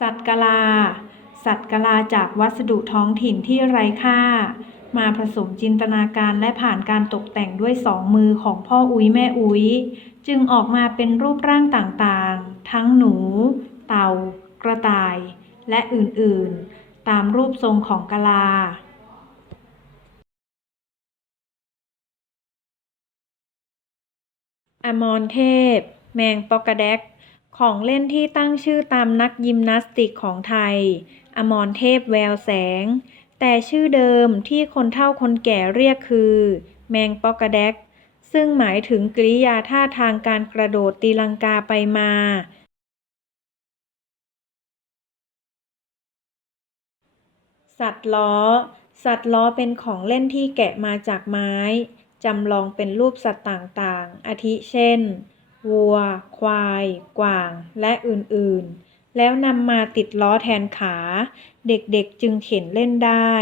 สัตว์กะลา สัตว์กะลาจากวัสดุท้องถิ่นที่ไร้ค่า มาผสมจินตนาการและผ่านการตกแต่งด้วยสองมือของพ่ออุ้ยแม่อุ้ย จึงออกมาเป็นรูปร่างต่างๆ ทั้งหนู เต่า กระต่าย และอื่นๆ ตามรูปทรงของกะลาอมรเทพ แมงปอกระแดก ของเล่นที่ตั้งชื่อตามนักยิมนาสติกของไทย อมรเทพแววแสง แต่ชื่อเดิมที่คนเฒ่าคนแก่เรียกคือ แมงปอกระแดก ซึ่งหมายถึงกริยาท่าทางการกระโดดตีลังกาไปมา สัตว์ล้อ สัตว์ล้อเป็นของเล่นที่แกะมาจากไม้ จำลองเป็นรูปสัตว์ต่างๆ อาทิเช่น วัว ควาย กวาง และอื่น ๆ แล้วนำมาติดล้อแทนขา เด็ก ๆ จึงเข็นเล่นได้